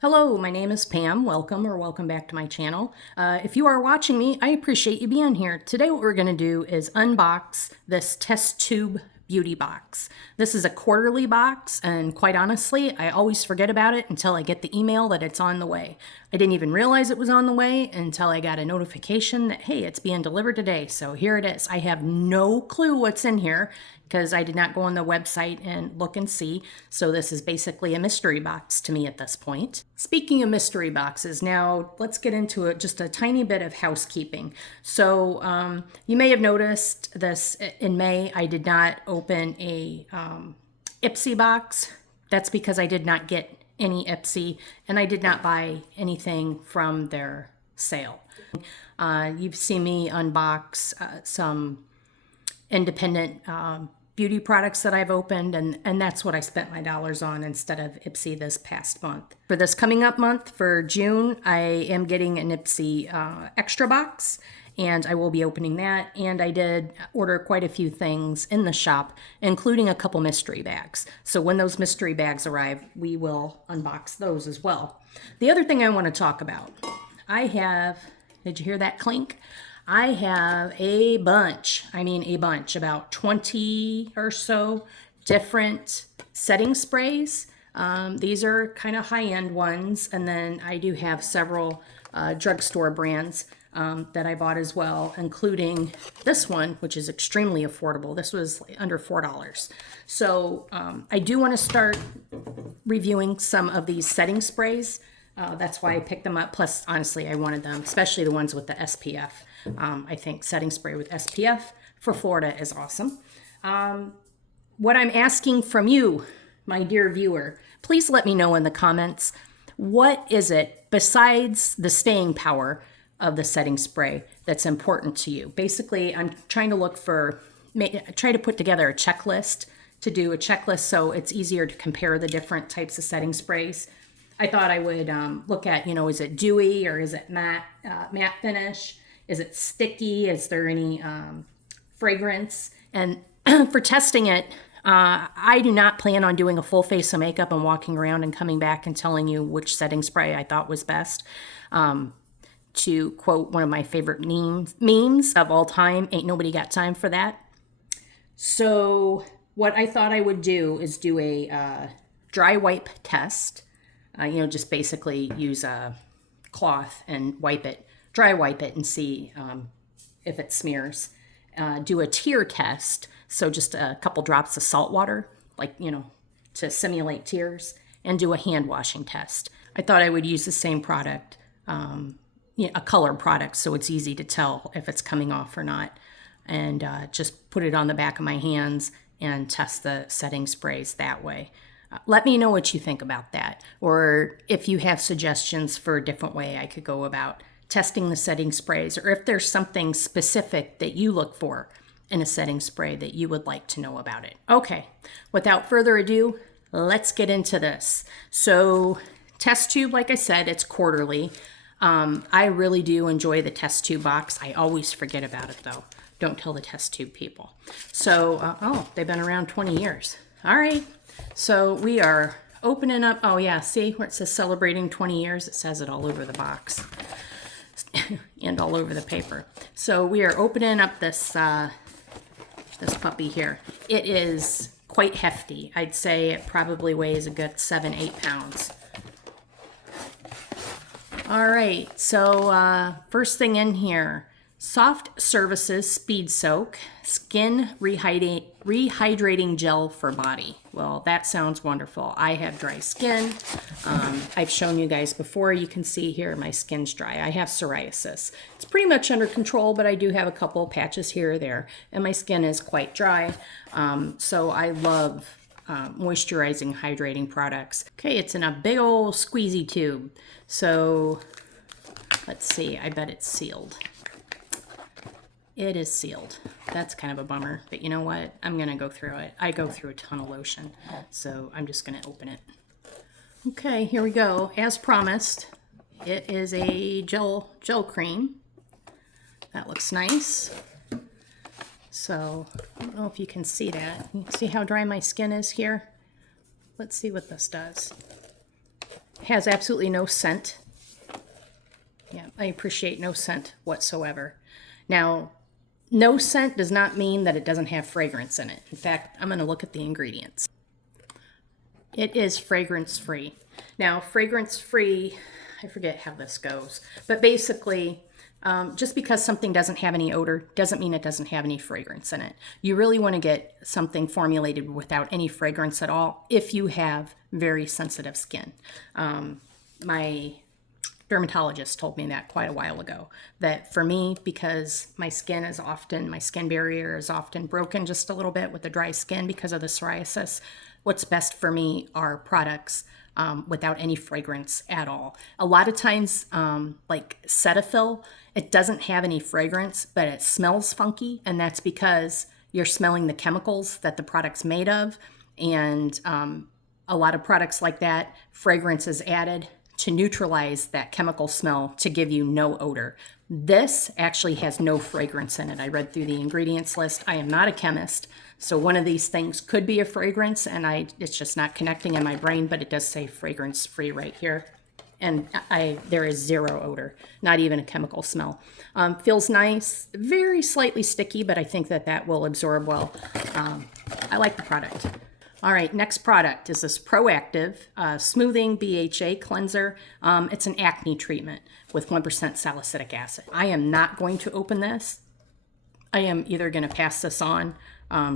Hello, my name is Pam. Welcome back to my channel. If you are watching me, I appreciate you being here. Today what we're going to do is unbox this test tube beauty box. This is a quarterly box, and quite honestly, I always forget about it until I get the email that it's on the way. I didn't even realize it was on the way until I got a notification that, hey, it's being delivered today. So here it is. I have no clue what's in here because I did not go on the website and look and see. So this is basically a mystery box to me at this point. Speaking of mystery boxes, now let's get into it, just a tiny bit of housekeeping. So you may have noticed this in May, I did not open a Ipsy box. That's because I did not get any Ipsy and I did not buy anything from their sale. You've seen me unbox some independent beauty products that I've opened, and that's what I spent my dollars on instead of Ipsy this past month. For this coming up month, for June, I am getting an Ipsy extra box, and I will be opening that. And I did order quite a few things in the shop, including a couple mystery bags. So when those mystery bags arrive, we will unbox those as well. The other thing I want to talk about, did you hear that clink? I have a bunch, about 20 or so different setting sprays. These are kind of high-end ones, and then I do have several drugstore brands that I bought as well, including this one, which is extremely affordable. This was under $4. So I do want to start reviewing some of these setting sprays. That's why I picked them up. Plus, honestly, I wanted them, especially the ones with the SPF. I think setting spray with SPF for Florida is awesome. What I'm asking from you, my dear viewer, please let me know in the comments, what is it besides the staying power of the setting spray that's important to you? Basically, I'm trying to try to put together a checklist, so it's easier to compare the different types of setting sprays. I thought I would look at, is it dewy or is it matte finish? Is it sticky? Is there any fragrance? And for testing it, I do not plan on doing a full face of makeup and walking around and coming back and telling you which setting spray I thought was best. To quote one of my favorite memes of all time, ain't nobody got time for that. So what I thought I would do is do a dry wipe test. Just basically use a cloth and dry wipe it and see if it smears. Do a tear test, so just a couple drops of salt water, to simulate tears, and do a hand washing test. I thought I would use the same product, a color product, so it's easy to tell if it's coming off or not, and just put it on the back of my hands and test the setting sprays that way. Let me know what you think about that, or if you have suggestions for a different way I could go about testing the setting sprays, or if there's something specific that you look for in a setting spray that you would like to know about it. Okay, without further ado, let's get into this. So test tube, like I said, it's quarterly. I really do enjoy the test tube box. I always forget about it though. Don't tell the test tube people. So, they've been around 20 years. All right. So we are opening up, see where it says celebrating 20 years? It says it all over the box and all over the paper. So we are opening up this puppy here. It is quite hefty. I'd say it probably weighs a good 7-8 pounds. All right, so first thing in here, Soft Services Speed Soak Skin Rehydrating Gel for Body. Well, that sounds wonderful. I have dry skin. I've shown you guys before. You can see here my skin's dry. I have psoriasis. It's pretty much under control, but I do have a couple patches here or there, and my skin is quite dry. So I love moisturizing, hydrating products. Okay, it's in a big old squeezy tube. So let's see. I bet it's sealed. It is sealed. That's kind of a bummer, but you know what? I'm going to go through it. I go through a ton of lotion, so I'm just going to open it. Okay, here we go. As promised, it is a gel cream. That looks nice. So, I don't know if you can see that. You can see how dry my skin is here? Let's see what this does. It has absolutely no scent. Yeah, I appreciate no scent whatsoever. Now, no scent does not mean that it doesn't have fragrance in it. In fact, I'm going to look at the ingredients. It is fragrance free. Now, fragrance free, I forget how this goes, but basically, just because something doesn't have any odor doesn't mean it doesn't have any fragrance in it. You really want to get something formulated without any fragrance at all if you have very sensitive skin. My dermatologist told me that quite a while ago, that for me, because my skin barrier is often broken just a little bit with the dry skin because of the psoriasis, what's best for me are products without any fragrance at all. A lot of times, like Cetaphil, it doesn't have any fragrance, but it smells funky, and that's because you're smelling the chemicals that the product's made of, and a lot of products like that, fragrance is added to neutralize that chemical smell to give you no odor. This actually has no fragrance in it. I read through the ingredients list. I am not a chemist, so one of these things could be a fragrance, and it's just not connecting in my brain, but it does say fragrance free right here. And there is zero odor, not even a chemical smell. Feels nice, very slightly sticky, but I think that will absorb well. I like the product. All right, next product is this Proactive Smoothing BHA Cleanser. It's an acne treatment with 1% salicylic acid. I am not going to open this. I am either going to pass this on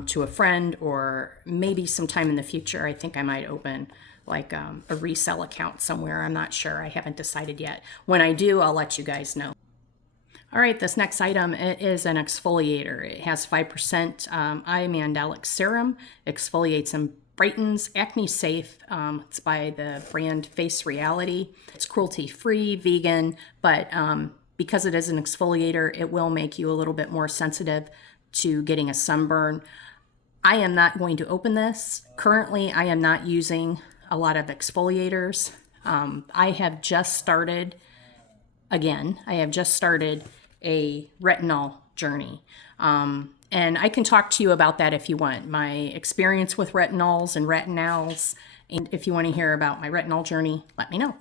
to a friend, or maybe sometime in the future, I think I might open like a resale account somewhere. I'm not sure. I haven't decided yet. When I do, I'll let you guys know. All right, this next item, it is an exfoliator. It has 5% eye mandelic serum, exfoliates and brightens, acne safe. It's by the brand Face Reality. It's cruelty-free, vegan, but because it is an exfoliator, it will make you a little bit more sensitive to getting a sunburn. I am not going to open this. Currently, I am not using a lot of exfoliators. I have just started a retinol journey. And I can talk to you about that if you want. My experience with retinols and retinols. And if you want to hear about my retinol journey, let me know.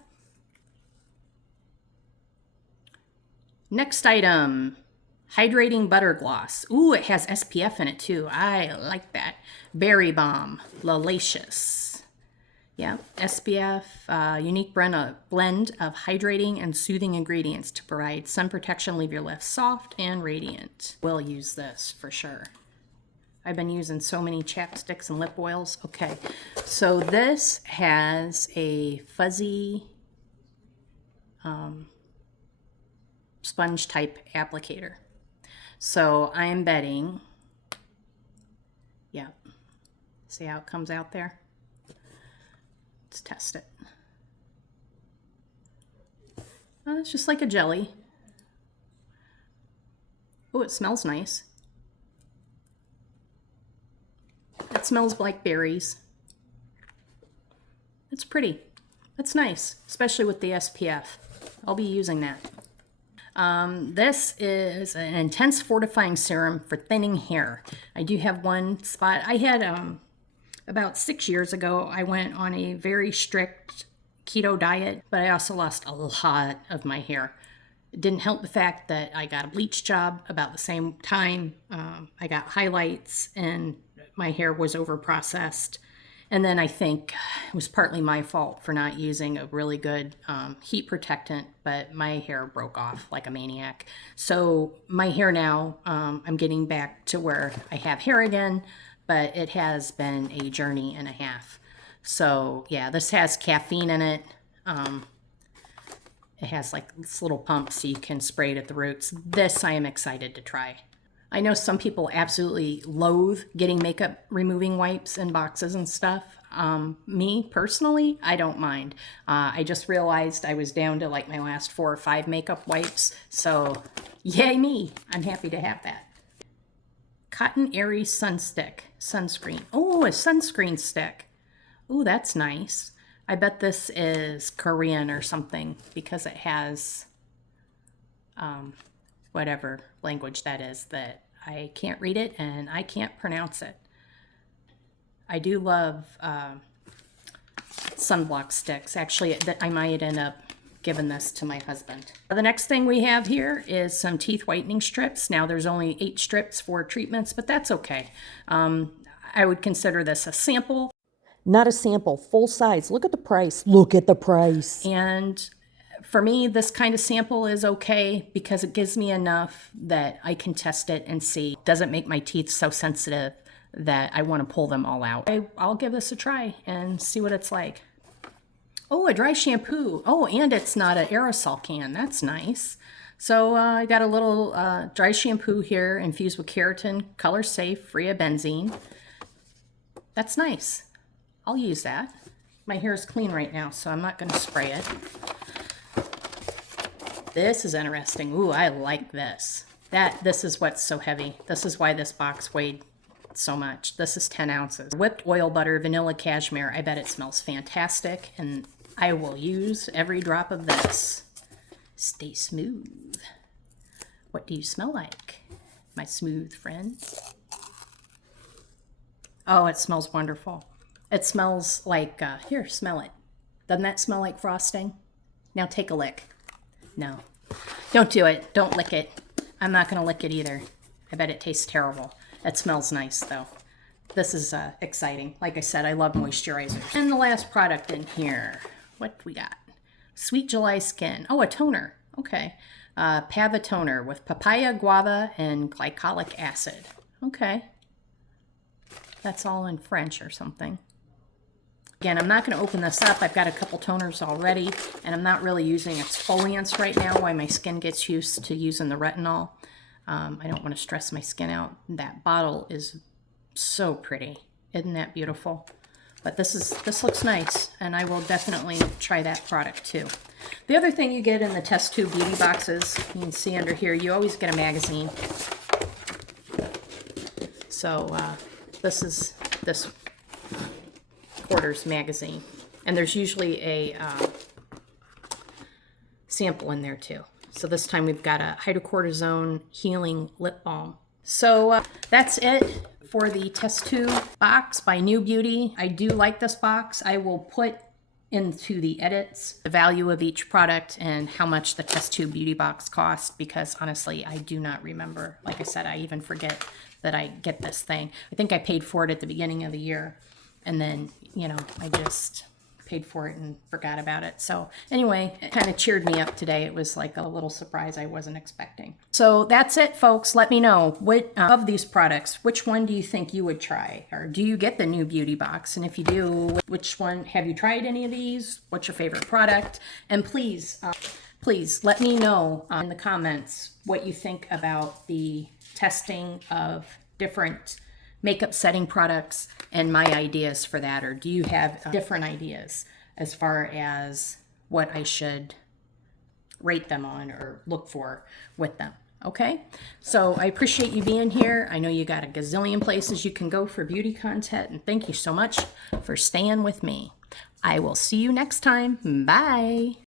Next item, hydrating butter gloss. Ooh, it has SPF in it too. I like that. Berry Balm, Lalacious. Yeah, SPF, unique blend of hydrating and soothing ingredients to provide sun protection, leave your lips soft and radiant. Will use this for sure. I've been using so many chapsticks and lip oils. Okay, so this has a fuzzy sponge type applicator. So I'm betting, yeah, see how it comes out there? Let's test it. It's just like a jelly. Oh, it smells nice. It smells like berries. It's pretty. It's nice, especially with the SPF. I'll be using that. This is an intense fortifying serum for thinning hair. I do have one spot. I had about 6 years ago, I went on a very strict keto diet, but I also lost a lot of my hair. It didn't help the fact that I got a bleach job about the same time. I got highlights and my hair was overprocessed. And then I think it was partly my fault for not using a really good heat protectant, but my hair broke off like a maniac. So my hair now, I'm getting back to where I have hair again, but it has been a journey and a half. So yeah, this has caffeine in it. It has like this little pump so you can spray it at the roots. This I am excited to try. I know some people absolutely loathe getting makeup removing wipes in boxes and stuff. Me personally, I don't mind. I just realized I was down to like my last 4 or 5 makeup wipes. So yay me, I'm happy to have that. Cotton Airy sunscreen. Oh, a sunscreen stick. Oh, that's nice. I bet this is Korean or something because it has whatever language that is that I can't read it and I can't pronounce it. I do love sunblock sticks. Actually, I might end up giving this to my husband. The next thing we have here is some teeth whitening strips. Now there's only 8 strips for treatments, but that's okay. I would consider this a sample. Not a sample, full size. Look at the price. Look at the price. And for me, this kind of sample is okay because it gives me enough that I can test it and see. It doesn't make my teeth so sensitive that I want to pull them all out. I'll give this a try and see what it's like. Oh, a dry shampoo. Oh, and it's not an aerosol can. That's nice. So I got a little dry shampoo here infused with keratin, color safe, free of benzene. That's nice. I'll use that. My hair is clean right now, so I'm not going to spray it. This is interesting. Ooh, I like this. This is what's so heavy. This is why this box weighed so much. This is 10 ounces. Whipped oil butter, vanilla cashmere. I bet it smells fantastic, and I will use every drop of this. Stay smooth. What do you smell like, my smooth friend? Oh, it smells wonderful. It smells like, here, smell it. Doesn't that smell like frosting? Now take a lick. No, don't do it. Don't lick it. I'm not going to lick it either. I bet it tastes terrible. It smells nice, though. This is exciting. Like I said, I love moisturizers. And the last product in here. What we got? Sweet July Skin. Oh, a toner. Okay. Pava toner with papaya, guava, and glycolic acid. Okay. That's all in French or something. Again, I'm not going to open this up. I've got a couple toners already, and I'm not really using exfoliants right now while my skin gets used to using the retinol. I don't want to stress my skin out. That bottle is so pretty. Isn't that beautiful? But this looks nice, and I will definitely try that product too. The other thing you get in the test tube beauty boxes, you can see under here, you always get a magazine. So this is this quarter's magazine, and there's usually a sample in there too. So this time we've got a hydrocortisone healing lip balm. So that's it for the test tube box by NewBeauty. I do like this box. I will put into the edits the value of each product and how much the test tube beauty box cost, because honestly I do not remember. Like I said, I even forget that I get this thing. I think I paid for it at the beginning of the year, and then, you know, I just paid for it and forgot about it. So anyway, it kind of cheered me up today. It was like a little surprise I wasn't expecting. So that's it, folks. Let me know what of these products, which one do you think you would try? Or do you get the NewBeauty box? And if you do, which one, have you tried any of these? What's your favorite product? And please, please let me know in the comments what you think about the testing of different makeup setting products and my ideas for that, or do you have different ideas as far as what I should rate them on or look for with them? Okay, so I appreciate you being here. I know you got a gazillion places you can go for beauty content, and thank you so much for staying with me. I will see you next time. Bye.